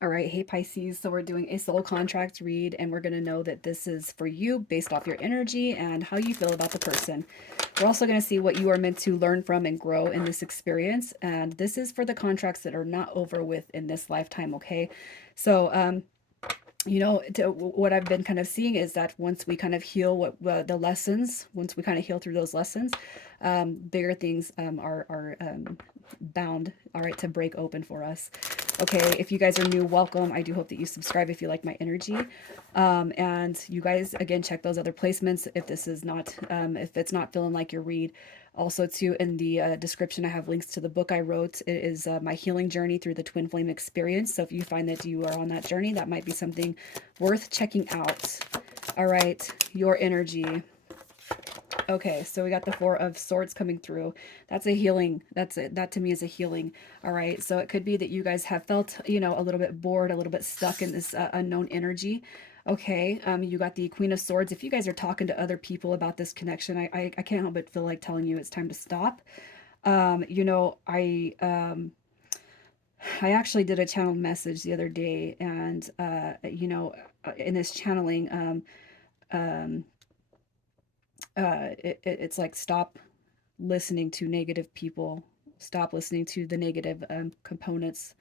All right, hey Pisces. So we're doing a soul contract read, and we're going to know that this is for you based off your energy and how you feel about the person. We're also going to see what you are meant to learn from and grow in this experience. And this is for the contracts that are not over with in this lifetime, okay? So, what I've been kind of seeing is that once we kind of heal the lessons, once we kind of heal through those lessons, bigger things are bound, all right, to break open for us. Okay, if you guys are new, welcome. I do hope that you subscribe if you like my energy. And you guys, again, check those other placements if this is not, if it's not feeling like your read. Also, too, in the description, I have links to the book I wrote. It is my healing journey through the twin flame experience. So if you find that you are on that journey, that might be something worth checking out. All right, your energy. Okay, so we got the Four of Swords coming through. That's a healing. That's it. That to me is a healing. All right, so it could be that you guys have felt, a little bit bored, a little bit stuck in this unknown energy. Okay, you got the Queen of Swords. If you guys are talking to other people about this connection, I can't help but feel like telling you it's time to stop. I actually did a channel message the other day, and in this channeling, um, it's like stop listening to negative people, stop listening to the negative components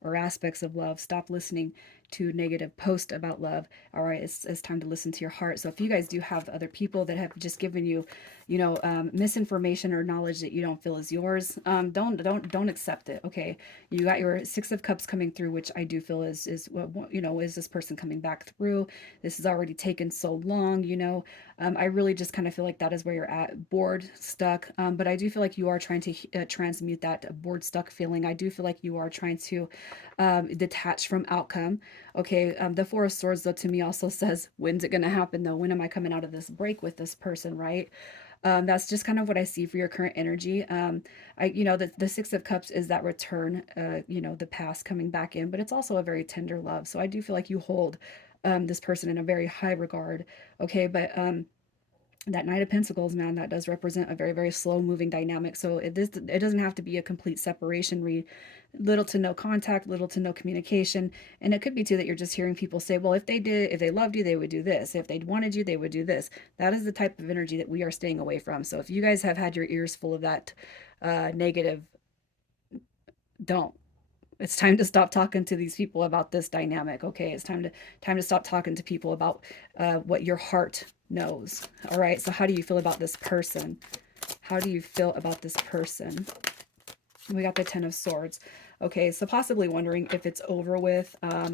or aspects of love. Stop listening to negative posts about love. All right, it's time to listen to your heart. So if you guys do have other people that have just given you, misinformation or knowledge that you don't feel is yours, don't accept it. Okay, you got your Six of Cups coming through, which I do feel is is this person coming back through? This has already taken so long. I really just kind of feel like that is where you're at, bored, stuck. But I do feel like you are trying to transmute that bored, stuck feeling. I do feel like you are trying to detach from outcome. Okay, the Four of Swords, though, to me also says, when's it going to happen, though? When am I coming out of this break with this person, right? That's just kind of what I see for your current energy. The Six of Cups is that return, the past coming back in, but it's also a very tender love. So I do feel like you hold this person in a very high regard. Okay, but that Knight of Pentacles, man, that does represent a very, very slow moving dynamic. So it doesn't have to be a complete separation read. Little to no contact, little to no communication. And it could be too that you're just hearing people say, well, if they loved you, they would do this. If they wanted you, they would do this. That is the type of energy that we are staying away from. So if you guys have had your ears full of that negative, don't. It's time to stop talking to these people about this dynamic. Okay, it's time to stop talking to people about what your heart knows. All right, so how do you feel about this person? How do you feel about this person? We got the Ten of Swords. Okay, so possibly wondering if it's over with. I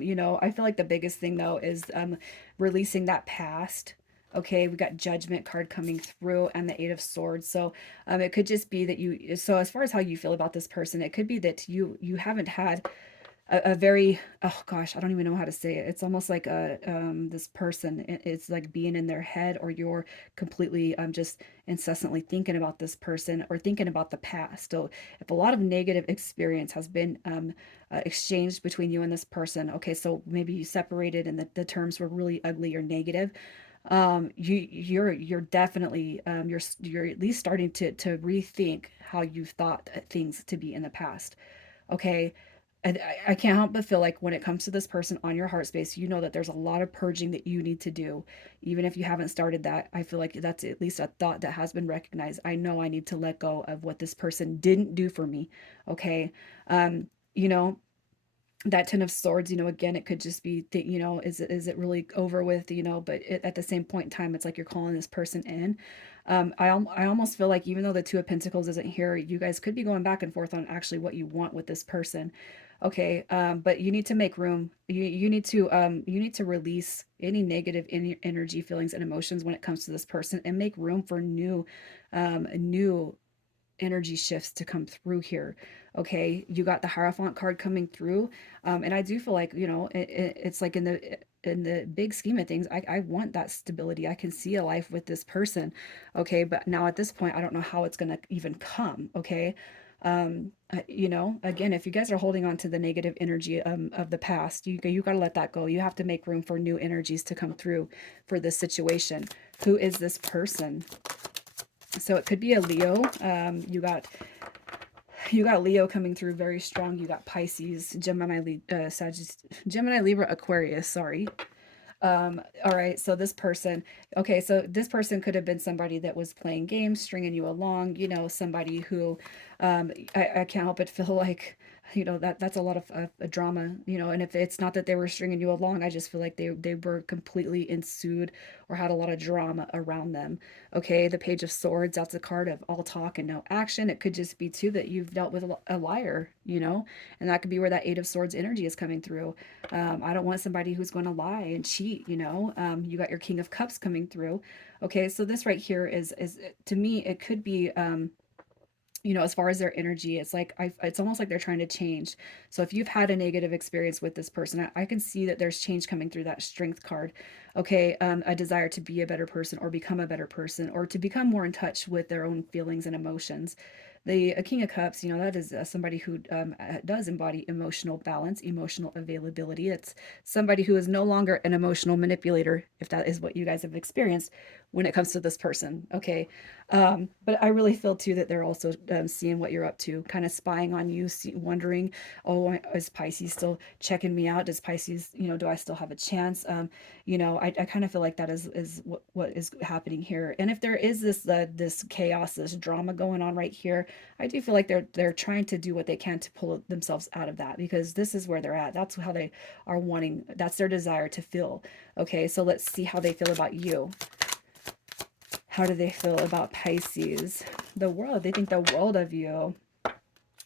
feel like the biggest thing though is releasing that past. Okay, we got Judgment card coming through and the Eight of Swords. So it could just be that so as far as how you feel about this person, it could be that you haven't had a very, oh gosh, I don't even know how to say it. It's almost like this person, it's like being in their head, or you're completely just incessantly thinking about this person or thinking about the past. So if a lot of negative experience has been exchanged between you and this person, okay, so maybe you separated and the terms were really ugly or negative. You're definitely you're at least starting to rethink how you've thought things to be in the past. Okay, I can't help but feel like when it comes to this person on your heart space, you know that there's a lot of purging that you need to do. Even if you haven't started that, I feel like that's at least a thought that has been recognized. I know I need to let go of what this person didn't do for me. Okay. Um, you know, that Ten of Swords, again, it could just be that, is it really over with, but at the same point in time, it's like you're calling this person in. I almost feel like even though the Two of Pentacles isn't here, you guys could be going back and forth on actually what you want with this person. Okay, but you need to make room. You need to release any negative energy, feelings, and emotions when it comes to this person, and make room for new energy shifts to come through here. Okay, you got the Hierophant card coming through, and I do feel like it's like in the big scheme of things, I want that stability. I can see a life with this person. Okay, but now at this point, I don't know how it's gonna even come. Okay, again, if you guys are holding on to the negative energy of the past, you got to let that go. You have to make room for new energies to come through for this situation. Who is this person? So it could be a Leo. You got You got Leo coming through very strong. You got Pisces, Gemini, Libra, Aquarius. Sorry. All right, so this person, okay, so this person could have been somebody that was playing games, stringing you along, somebody who, I can't help but feel like, that's a lot of drama, and if it's not that they were stringing you along, I just feel like they were completely ensued or had a lot of drama around them. Okay, the Page of Swords, that's a card of all talk and no action. It could just be too that you've dealt with a liar, and that could be where that Eight of Swords energy is coming through. I don't want somebody who's going to lie and cheat. You got your King of Cups coming through. Okay, so this right here is to me it could be as far as their energy, it's like it's almost like they're trying to change. So if you've had a negative experience with this person, I can see that there's change coming through that Strength card. Okay, a desire to be a better person or become a better person or to become more in touch with their own feelings and emotions. The King of Cups, that is somebody who does embody emotional balance, emotional availability. It's somebody who is no longer an emotional manipulator, if that is what you guys have experienced when it comes to this person. Okay, but I really feel too that they're also seeing what you're up to, kind of spying on you, wondering, oh, is Pisces still checking me out? Does Pisces, do I still have a chance? I kind of feel like that is what is happening here. And if there is this chaos, this drama going on right here, I do feel like they're trying to do what they can to pull themselves out of that because this is where they're at. That's how they are wanting. That's their desire to feel. Okay, so let's see how they feel about you. How do they feel about Pisces? The world. They think the world of you.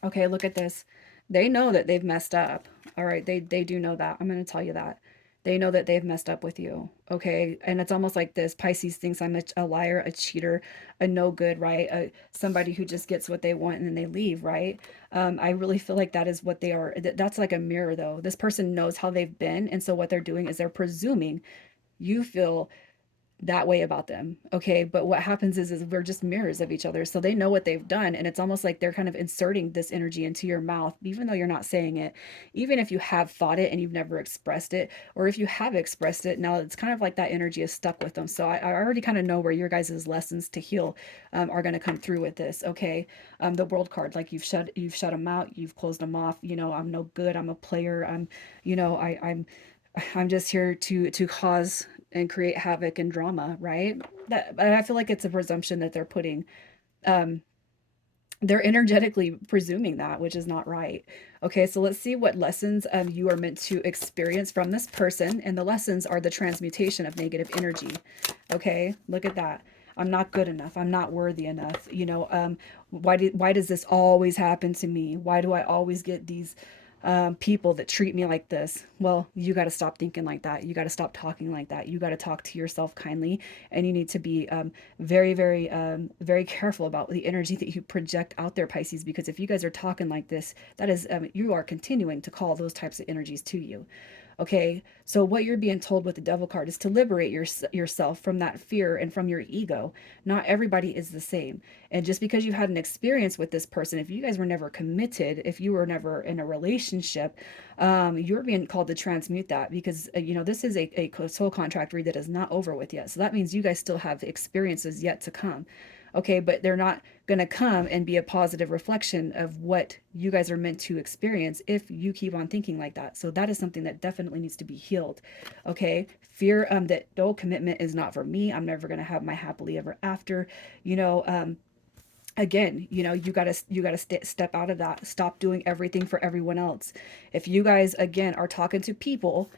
Okay, look at this. They know that they've messed up. All right, they do know that. I'm going to tell you that. They know that they've messed up with you. Okay, and it's almost like this. Pisces thinks I'm a liar, a cheater, a no good, right? Somebody who just gets what they want and then they leave, right? I really feel like that is what they are. That's like a mirror, though. This person knows how they've been, and so what they're doing is they're presuming you feel that way about them. Okay. But what happens is we're just mirrors of each other. So they know what they've done. And it's almost like they're kind of inserting this energy into your mouth, even though you're not saying it, even if you have thought it and you've never expressed it, or if you have expressed it, now it's kind of like that energy is stuck with them. So I already kind of know where your guys' lessons to heal are going to come through with this. Okay. The world card, like you've shut them out, you've closed them off. I'm no good. I'm a player. I'm just here to cause and create havoc and drama, right? That I feel like it's a presumption that they're putting. Um, they're energetically presuming that, which is not right. Okay, so let's see what lessons you are meant to experience from this person, and the lessons are the transmutation of negative energy. Okay, look at that. I'm not good enough. I'm not worthy enough. Why does this always happen to me? Why do I always get these people that treat me like this? Well, you got to stop thinking like that. You got to stop talking like that. You got to talk to yourself kindly, and you need to be very, very, very careful about the energy that you project out there, Pisces. Because if you guys are talking like this, that is you are continuing to call those types of energies to you. Okay, so what you're being told with the devil card is to liberate yourself from that fear and from your ego. Not everybody is the same. And just because you had an experience with this person, if you guys were never committed, if you were never in a relationship, you're being called to transmute that because, this is a soul contract read that is not over with yet. So that means you guys still have experiences yet to come. Okay, but they're not going to come and be a positive reflection of what you guys are meant to experience if you keep on thinking like that. So that is something that definitely needs to be healed. Okay, fear that no, commitment is not for me. I'm never going to have my happily ever after. You know, again, you got to step out of that. Stop doing everything for everyone else. If you guys again are talking to people,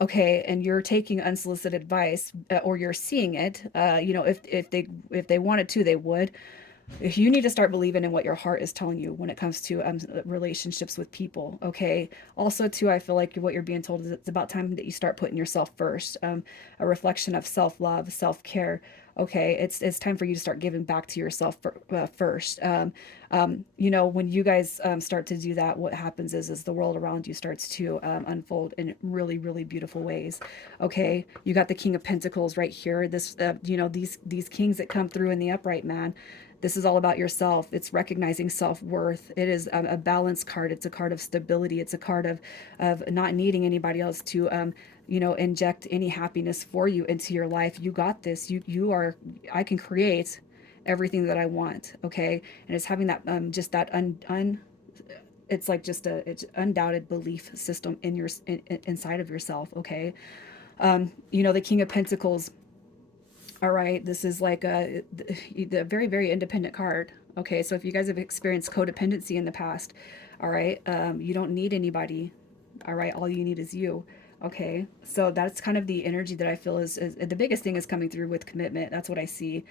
okay, and you're taking unsolicited advice, or you're seeing it, if they wanted to, they would. You need to start believing in what your heart is telling you when it comes to relationships with people. Okay, also too, I feel like what you're being told is it's about time that you start putting yourself first. A reflection of self-love, self-care. Okay, it's time for you to start giving back to yourself first. When you guys start to do that, what happens is the world around you starts to unfold in really, really beautiful ways. Okay, you got the King of Pentacles right here. This these kings that come through in the upright, man, this is all about yourself. It's recognizing self-worth. It is a balance card. It's a card of stability. It's a card of not needing anybody else to inject any happiness for you into your life. You got this. You are, I can create everything that I want, okay? And it's having that just that it's like just it's undoubted belief system in your inside of yourself, okay? You know, the King of Pentacles, all right, this is like the very, very independent card. Okay, so if you guys have experienced codependency in the past, all right, you don't need anybody. All right, all you need is you. Okay, so that's kind of the energy that I feel is the biggest thing is coming through with commitment. That's what I see.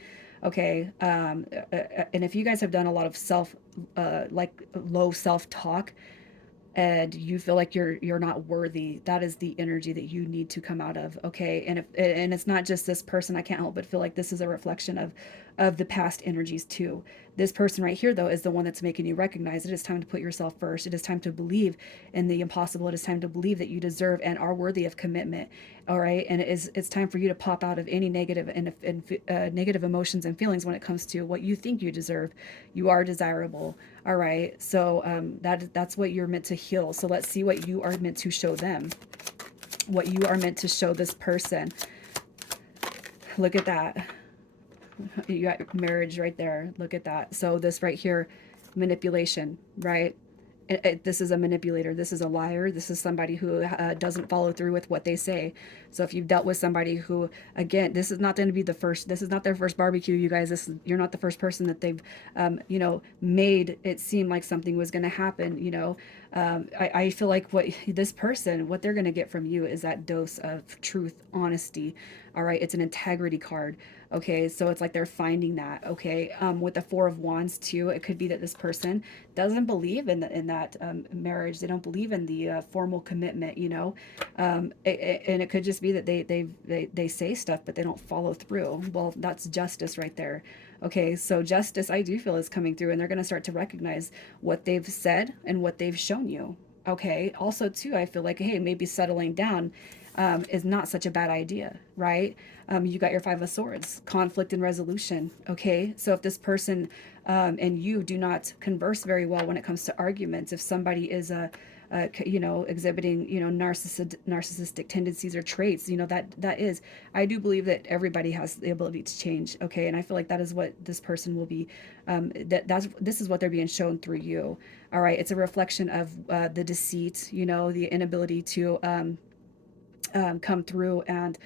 Okay, and if you guys have done a lot of like low self talk, and you feel like you're not worthy, that is the energy that you need to come out of, okay? And it's not just this person. I can't help but feel like this is a reflection of the past energies too. This person right here though is the one that's making you recognize it is time to put yourself first. It is time to believe in the impossible. It is time to believe that you deserve and are worthy of commitment. All right, and it's time for you to pop out of any negative and negative emotions and feelings when it comes to what you think you deserve. You are desirable. All right, so that's what you're meant to heal. So let's see what you are meant to show them, what you are meant to show this person. Look at that. You got marriage right there. Look at that. So this right here, manipulation, right? This is a manipulator. This is a liar. This is somebody who doesn't follow through with what they say. So if you've dealt with somebody who, again, this is not going to be the first, this is not their first barbecue, you guys. You're not the first person that they've, you know, made it seem like something was going to happen. You know, I feel like what this person, what they're going to get from you is that dose of truth, honesty. All right. It's an integrity card. Okay, so it's like they're finding that. Okay, with the Four of Wands too, it could be that this person doesn't believe in that marriage. They don't believe in the formal commitment. You know, and it could just be that they say stuff but they don't follow through. Well, that's justice right there. Okay, so justice I do feel is coming through, and they're going to start to recognize what they've said and what they've shown you. Okay, also too, I feel like, hey, maybe settling down is not such a bad idea, right? You got your Five of Swords, conflict and resolution. Okay, so if this person and you do not converse very well when it comes to arguments, if somebody is you know, exhibiting, you know, narcissistic tendencies or traits, you know, that is, I do believe that everybody has the ability to change. Okay, and I feel like that is what this person will be. This is what they're being shown through you. All right, it's a reflection of the deceit, you know, the inability to come through and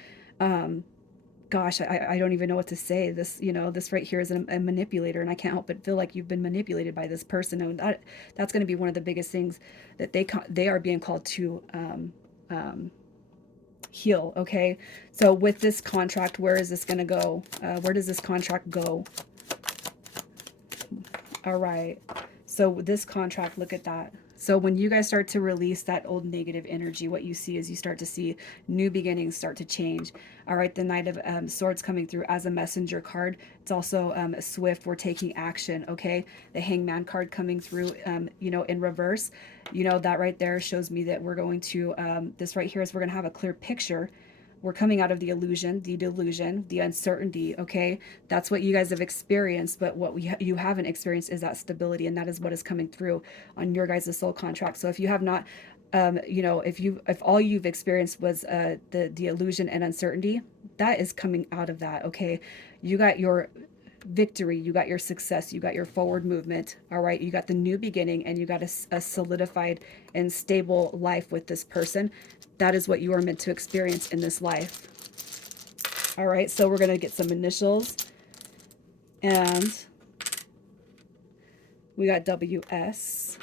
gosh, I don't even know what to say. This, you know, this right here is a manipulator, and I can't help but feel like you've been manipulated by this person, and that's going to be one of the biggest things that they are being called to heal. Okay, so with this contract, where is this going to go? Where does this contract go? All right. So this contract, look at that. So when you guys start to release that old negative energy, what you see is you start to see new beginnings start to change. All right, the Knight of Swords coming through as a messenger card. It's also swift. We're taking action. Okay, the Hangman card coming through, you know, in reverse. You know, that right there shows me that we're going to, this right here is we're going to have a clear picture. We're coming out of the illusion, the delusion, the uncertainty, okay? That's what you guys have experienced, but what you haven't experienced is that stability, and that is what is coming through on your guys' soul contract. So if you have not, you know, if all you've experienced was the illusion and uncertainty, that is coming out of that, okay? You got your victory, you got your success, you got your forward movement, all right? You got the new beginning, and you got a solidified and stable life with this person. That is what you are meant to experience in this life. All right, so we're going to get some initials, and we got WS,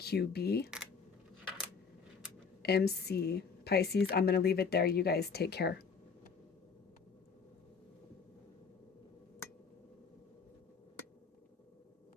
QB, MC. Pisces, I'm going to leave it there. You guys take care.